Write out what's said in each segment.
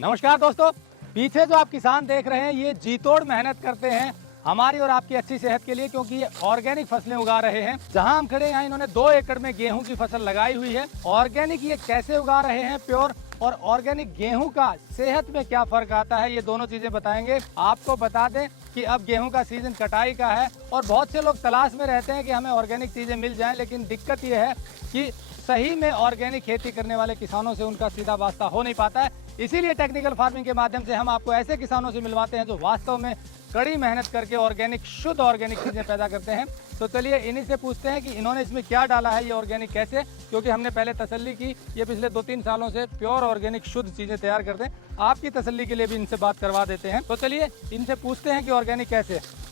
नमस्कार दोस्तों, पीछे जो आप किसान देख रहे हैं ये जी तोड़ मेहनत करते हैं हमारी और आपकी अच्छी सेहत के लिए, क्योंकि ये ऑर्गेनिक फसलें उगा रहे हैं। जहां हम खड़े हैं इन्होंने 2 एकड़ में गेहूं की फसल लगाई हुई है। ऑर्गेनिक ये कैसे उगा रहे हैं प्योर, और ऑर्गेनिक गेहूं का सेहत में क्या फर्क आता है, ये दोनों चीजें बताएंगे। आपको बता दें कि अब गेहूं का सीजन कटाई का है और बहुत से लोग तलाश में रहते हैं कि हमें ऑर्गेनिक चीजें मिल जाएं, लेकिन दिक्कत ये है कि सही में ऑर्गेनिक खेती करने वाले किसानों से उनका सीधा वास्ता हो नहीं पाता है। इसीलिए टेक्निकल फार्मिंग के माध्यम से हम आपको ऐसे किसानों से मिलवाते हैं जो वास्तव में कड़ी मेहनत करके ऑर्गेनिक, शुद्ध ऑर्गेनिक चीजें पैदा करते हैं। तो चलिए इन्हीं से पूछते हैं कि इन्होंने इसमें क्या डाला है, ये ऑर्गेनिक कैसे, क्योंकि हमने पहले तसल्ली की ये पिछले 2-3 सालों से प्योर ऑर्गेनिक शुद्ध चीजें तैयार करते हैं। आपकी तसल्ली के लिए भी इनसे बात करवा देते हैं। तो चलिए इनसे पूछते हैं कि ऑर्गेनिक कैसे है।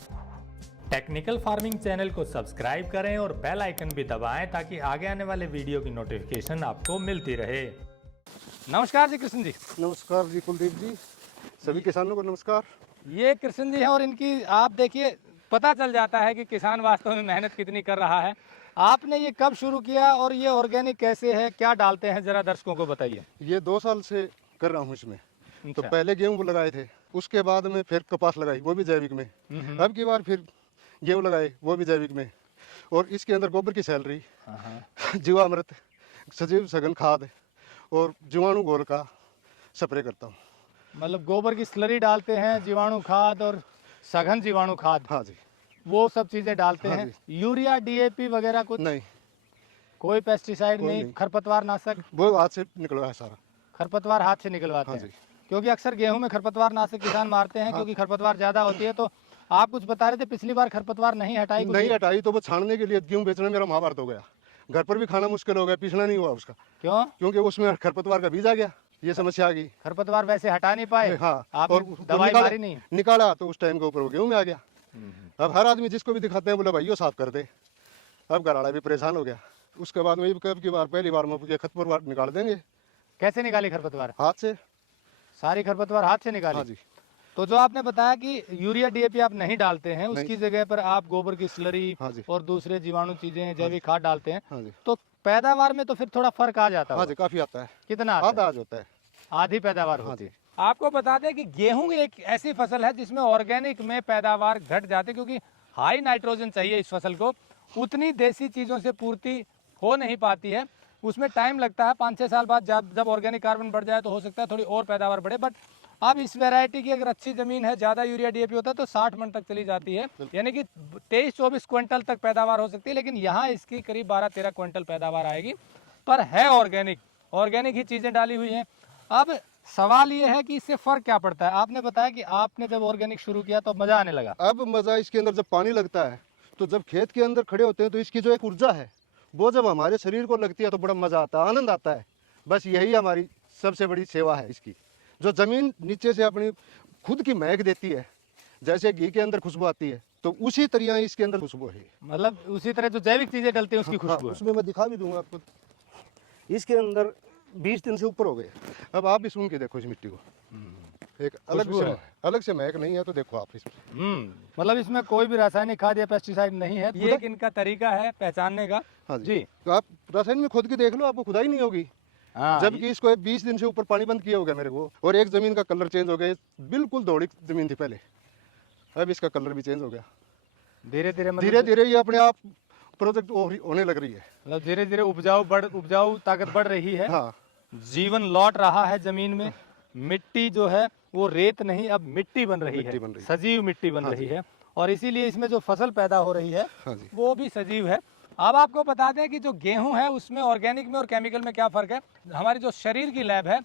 टेक्निकल फार्मिंग चैनल को सब्सक्राइब करें और बेल आइकन भी दबाएं ताकि आगे आने वाले वीडियो की नोटिफिकेशन आपको मिलती रहे। नमस्कार जी कृष्ण जी। नमस्कार जी कुलदीप जी, सभी किसानों को नमस्कार। ये कृष्ण जी हैं और इनकी आप देखिए पता चल जाता है कि किसान वास्तव में मेहनत कितनी कर रहा है। आपने ये कब शुरू किया और ये ऑर्गेनिक कैसे है, क्या डालते हैं, जरा दर्शकों को बताइए। ये 2 साल से कर रहा हूँ इसमें। तो अच्छा। पहले गेहूं लगाए थे, उसके बाद में फिर कपास लगाई, वो भी जैविक में। अब की बार फिर गेहूं लगाए, वो भी जैविक में। और इसके अंदर गोबर की सैलरी, जीवामृत, सजीव सघन खाद और जीवाणु घोल का स्प्रे करता हूँ। मतलब गोबर की स्लरी डालते हैं, जीवाणु खाद और सघन जीवाणु खाद, हाँ जी। वो सब चीजें डालते हाँ हैं। यूरिया, डीएपी वगैरह कुछ नहीं, कोई पेस्टिसाइड कोई नहीं, नहीं। खरपतवार नाशक? वो हाथ से निकला है सारा। खरपतवार हाथ से निकलवाते हाँ हैं, जी। क्योंकि अक्सर गेहूं में खरपतवार नाशक किसान मारते हैं क्योंकि खरपतवार ज्यादा होती है। तो आप कुछ बता रहे थे पिछली बार खरपतवार नहीं हटाई, कुछ नहीं हटाई तो वो छानने के लिए गेहूं बेचना मेरा महाभारत हो गया। घर पर भी खाना मुश्किल हो गया, पीसना नहीं हुआ उसका, क्यों? क्योंकि उसमें खरपतवार का बीज आ गया। ये समस्या आ गई। खरपतवार वैसे हटा नहीं पाए? हाँ, आपने और दवाई मारी नहीं? निकाला तो उस टाइम के ऊपर वो गेहूं में आ गया। अब हर आदमी जिसको भी दिखाते हैं बोले भाई यो साफ कर दे। अब गराड़ा भी परेशान हो गया। उसके बाद में कब की बार पहली बार में खरपतवार निकाल देंगे कैसे निकाली खरपतवार? हाथ से। सारी खरपतवार हाथ से निकाली? हाँ जी। तो जो आपने बताया कि यूरिया, डीएपी आप नहीं डालते हैं, उसकी जगह पर आप गोबर की स्लरी हाँ जी। और दूसरे जीवाणु चीजें, जैविक खाद डालते हैं, हाँ जी। तो पैदावार में तो फिर थोड़ा फर्क आ जाता हाँ है। जी, काफी आता है। कितना आता है? आधा आज होता है। आधी पैदावार हाँ होती है। जी। आपको बता दें कि गेहूं एक ऐसी फसल है जिसमें ऑर्गेनिक में पैदावार घट जाती है, क्योंकि हाई नाइट्रोजन चाहिए इस फसल को। उतनी देसी चीजों से पूर्ति हो नहीं पाती है, उसमें टाइम लगता है। 5-6 साल बाद जब ऑर्गेनिक कार्बन बढ़ जाए तो हो सकता है थोड़ी और पैदावार बढ़े। बट अब इस वैरायटी की अगर अच्छी जमीन है, ज्यादा यूरिया, डीएपी होता है तो 60 मन तक चली जाती है, यानी कि 23-24 क्विंटल तक पैदावार हो सकती है। लेकिन यहाँ इसकी करीब 12-13 क्विंटल पैदावार आएगी, पर है ऑर्गेनिक ही चीजें डाली हुई हैं। अब सवाल ये है कि इससे फर्क क्या पड़ता है। आपने बताया कि आपने जब ऑर्गेनिक शुरू किया तो मजा आने लगा। अब मजा इसके अंदर जब पानी लगता है, तो जब खेत के अंदर खड़े होते हैं तो इसकी जो एक ऊर्जा है वो जब हमारे शरीर को लगती है तो बड़ा मजा आता है, आनंद आता है। बस यही हमारी सबसे बड़ी सेवा है इसकी। जो जमीन नीचे से अपनी खुद की महक देती है, जैसे घी के अंदर खुशबू आती है, तो उसी तरह इसके अंदर खुशबू है। मतलब उसी तरह जो जैविक चीजें डलती हैं उसकी खुशबू है। उसमें मैं दिखा भी दूंगा आपको। इसके अंदर 20 दिन से ऊपर हो गए। अब आप भी सूंघ के देखो इस मिट्टी को, एक अलग से महक नहीं है, तो देखो आप इसमें। मतलब इसमें कोई भी रासायनिक खाद या पेस्टिसाइड नहीं है। ये एक इनका तरीका है पहचानने का। हाँ जी। तो आप रासायनिक में खुद की देख लो, आपको खुदाई नहीं होगी। हाँ, जबकि इसको 20 दिन से ऊपर पानी बंद किया हो गया मेरे को, और एक जमीन का कलर चेंज हो गया। बिल्कुल धोड़ी जमीन थी पहले, अब इसका कलर भी चेंज हो गया। धीरे धीरे धीरे ये अपने आप प्रोजेक्ट होने लग रही है। मतलब धीरे धीरे उपजाऊ ताकत बढ़ रही है। हाँ, जीवन लौट रहा है जमीन में। मिट्टी जो है वो रेत नहीं, अब मिट्टी बन रही है, सजीव मिट्टी बन रही है। और इसीलिए इसमें जो फसल पैदा हो रही है वो भी सजीव है। अब आपको बता दें कि जो गेहूं है उसमें ऑर्गेनिक में और केमिकल में क्या फर्क है। हमारी जो शरीर की लैब है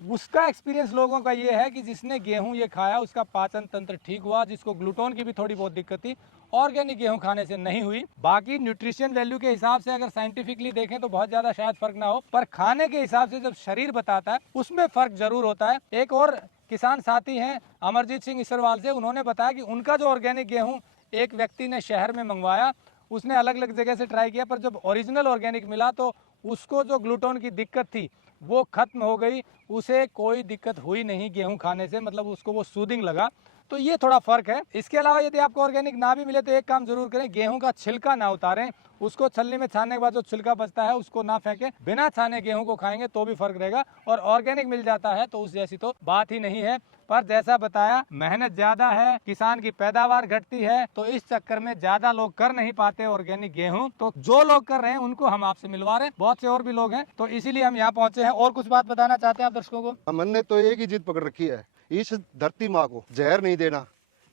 उसका एक्सपीरियंस लोगों का ये है कि जिसने गेहूं ये खाया उसका पाचन तंत्र ठीक हुआ, जिसको ग्लूटोन की भी थोड़ी बहुत दिक्कत थी, ऑर्गेनिक गेहूं खाने से नहीं हुई। बाकी न्यूट्रिशन वैल्यू के हिसाब से अगर साइंटिफिकली देखें तो बहुत ज्यादा शायद फर्क ना हो, पर खाने के हिसाब से जब शरीर बताता है उसमें फर्क जरूर होता है। एक और किसान साथी हैं अमरजीत सिंह इसरवाल से, उन्होंने बताया कि उनका जो ऑर्गेनिक गेहूं एक व्यक्ति ने शहर में मंगवाया, उसने अलग अलग जगह से ट्राई किया, पर जब ओरिजिनल ऑर्गेनिक मिला तो उसको जो ग्लूटोन की दिक्कत थी वो खत्म हो गई। उसे कोई दिक्कत हुई नहीं गेहूं खाने से, मतलब उसको वो सूदिंग लगा। तो ये थोड़ा फर्क है। इसके अलावा यदि आपको ऑर्गेनिक ना भी मिले तो एक काम जरूर करें, गेहूं का छिलका ना उतारें, उसको छलनी में छानने के बाद जो छिलका बचता है उसको ना फेंकें, बिना छाने गेहूं को खाएंगे तो भी फर्क रहेगा। और ऑर्गेनिक मिल जाता है तो उस जैसी तो बात ही नहीं है। पर जैसा बताया, मेहनत ज्यादा है, किसान की पैदावार घटती है, तो इस चक्कर में ज्यादा लोग कर नहीं पाते ऑर्गेनिक गेहूं। तो जो लोग कर रहे हैं उनको हम आपसे मिलवा रहे हैं, बहुत से और भी लोग हैं, तो इसीलिए हम यहाँ पहुंचे हैं। और कुछ बात बताना चाहते हैं आप दर्शकों को? हमने तो एक ही जिद पकड़ रखी है, इस धरती माँ को जहर नहीं देना,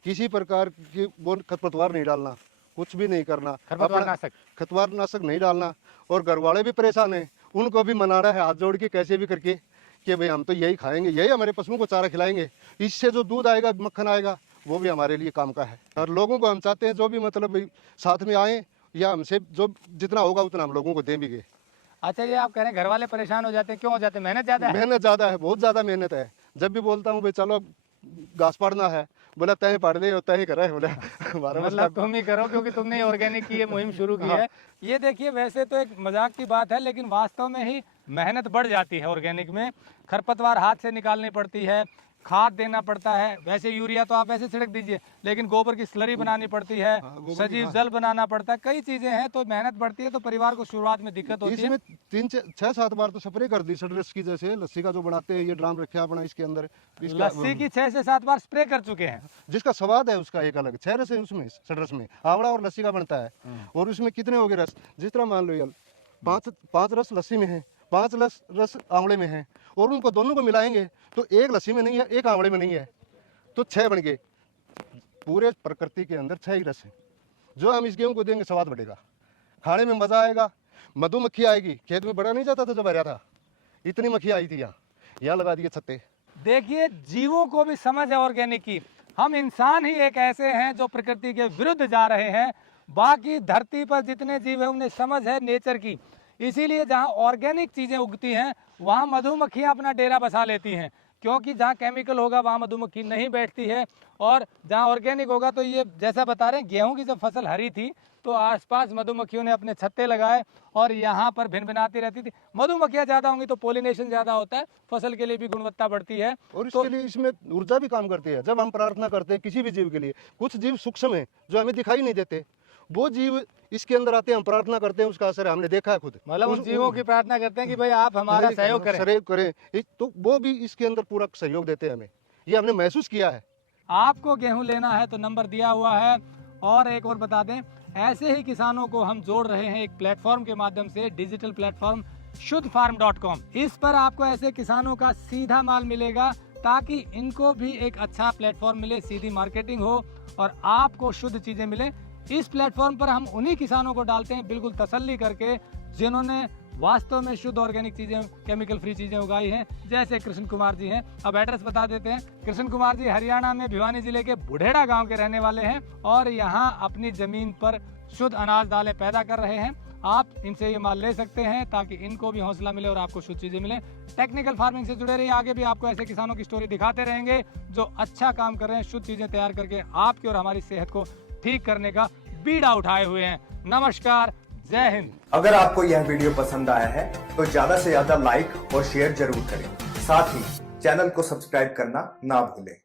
किसी प्रकार की वो खरपतवार नहीं डालना, कुछ भी नहीं करना, खरपतवारनाशक नहीं डालना। और घर वाले भी परेशान हैं, उनको भी मनाना है हाथ जोड़ के कैसे भी करके कि भाई हम तो यही खाएंगे, यही हमारे पशुओं को चारा खिलाएंगे, इससे जो दूध आएगा, मक्खन आएगा, वो भी हमारे लिए काम का है। और लोगों को हम चाहते हैं जो भी मतलब साथ में आए या हमसे जो जितना होगा उतना हम लोगों को देंगे। अच्छा, ये आप कह रहे हैं घर वाले परेशान हो जाते हैं, क्यों हो जाते हैं? मेहनत ज्यादा है। मेहनत ज्यादा है, बहुत ज्यादा मेहनत है। जब भी बोलता हूँ भाई चलो घास पाड़ना है, बोला तय पाड़ दे, तय करे, बोला हमारा मतलब तुम ही करो क्योंकि तुमने ऑर्गेनिक की ये मुहिम शुरू की है। ये देखिए, वैसे तो एक मजाक की बात है, लेकिन वास्तव में ही मेहनत बढ़ जाती है ऑर्गेनिक में। खरपतवार हाथ से निकालनी पड़ती है, खाद देना पड़ता है। वैसे यूरिया तो आप ऐसे छिड़क दीजिए, लेकिन गोबर की स्लरी बनानी पड़ती है, सजीव जल बनाना पड़ता है, कई चीजें हैं, तो मेहनत बढ़ती है। तो परिवार को शुरुआत में दिक्कत होती है। इसमें 6-7 बार तो स्प्रे कर दी सडरस की, जैसे लस्सी का जो बनाते हैं, ये ड्राम रखा अपना इसके अंदर, लस्सी की 6 से 7 बार स्प्रे कर चुके हैं। जिसका स्वाद है उसका एक अलग, 6 रस है उसमें, सडरस में आंवला और लस्सी का बनता है। और उसमें कितने हो गए रस, जिस तरह मान लो यार 5 रस लस्सी में है, 5 रस आंवले में है, और उनको दोनों को मिलाएंगे तो एक लस्सी में नहीं है, एक आंवले में नहीं है, तो 6 बन गए। पूरे प्रकृति के अंदर 6 ही रस है। जो हम इस गेहूं को देंगे स्वाद बढ़ेगा, खाने में मजा आएगा। मधुमक्खी आएगी, खेत में बड़ा नहीं जाता था जब आ रहा था, इतनी मक्खी आई थी, यहाँ लगा दिए छत्ते। देखिए, जीवों को भी समझ है ऑर्गेनिक की। हम इंसान ही एक ऐसे हैं जो प्रकृति के विरुद्ध जा रहे हैं। बाकी धरती पर जितने जीव हैं उन्हें समझ है नेचर की। इसीलिए जहाँ ऑर्गेनिक चीजें उगती हैं वहाँ मधुमक्खियाँ अपना डेरा बसा लेती हैं, क्योंकि जहाँ केमिकल होगा वहाँ मधुमक्खी नहीं बैठती है। और जहाँ ऑर्गेनिक होगा, तो ये जैसा बता रहे हैं, गेहूं की जब फसल हरी थी तो आसपास मधुमक्खियों ने अपने छत्ते लगाए और यहाँ पर भिनभिनाती रहती थी। मधुमक्खियाँ ज्यादा होंगी तो पोलिनेशन ज्यादा होता है, फसल के लिए भी गुणवत्ता बढ़ती है। और इसके लिए इसमें ऊर्जा भी काम करती है। जब हम प्रार्थना करते हैं किसी भी जीव के लिए, कुछ जीव सूक्ष्म है जो हमें दिखाई नहीं देते, वो जीव इसके अंदर आते हैं, हम प्रार्थना करते हैं, उसका असर हमने देखा है खुद। मतलब उन जीवों की प्रार्थना करते हैं कि भाई आप हमारा सहयोग करें, तो वो भी इसके अंदर पूरा सहयोग देते हैं हमें, ये हमने महसूस किया है। आपको गेहूं लेना है तो नंबर दिया हुआ है। और एक और बता दें, ऐसे ही किसानों को हम जोड़ रहे हैं एक प्लेटफॉर्म के माध्यम से, डिजिटल प्लेटफॉर्म शुद्धफार्म.com। इस पर आपको ऐसे किसानों का सीधा माल मिलेगा, ताकि इनको भी एक अच्छा प्लेटफॉर्म मिले, सीधी मार्केटिंग हो और आपको शुद्ध चीजें मिले। इस प्लेटफॉर्म पर हम उन्हीं किसानों को डालते हैं बिल्कुल तसल्ली करके, जिन्होंने वास्तव में शुद्ध ऑर्गेनिक चीजें, केमिकल फ्री चीजें उगाई हैं, जैसे कृष्ण कुमार जी हैं। अब एड्रेस बता देते हैं। कृष्ण कुमार जी हरियाणा में भिवानी जिले के बुढ़ेड़ा गांव के रहने वाले हैं और यहाँ अपनी जमीन पर शुद्ध अनाज दालें पैदा कर रहे हैं। आप इनसे ये माल ले सकते हैं ताकि इनको भी हौसला मिले और आपको शुद्ध चीजें मिले। टेक्निकल फार्मिंग से जुड़े रहिए, आगे भी आपको ऐसे किसानों की स्टोरी दिखाते रहेंगे जो अच्छा काम कर रहे हैं, शुद्ध चीजें तैयार करके आपकी और हमारी सेहत को ठीक करने का बीड़ा उठाए हुए हैं। नमस्कार, जय हिंद। अगर आपको यह वीडियो पसंद आया है तो ज्यादा से ज्यादा लाइक और शेयर जरूर करें। साथ ही चैनल को सब्सक्राइब करना ना भूलें।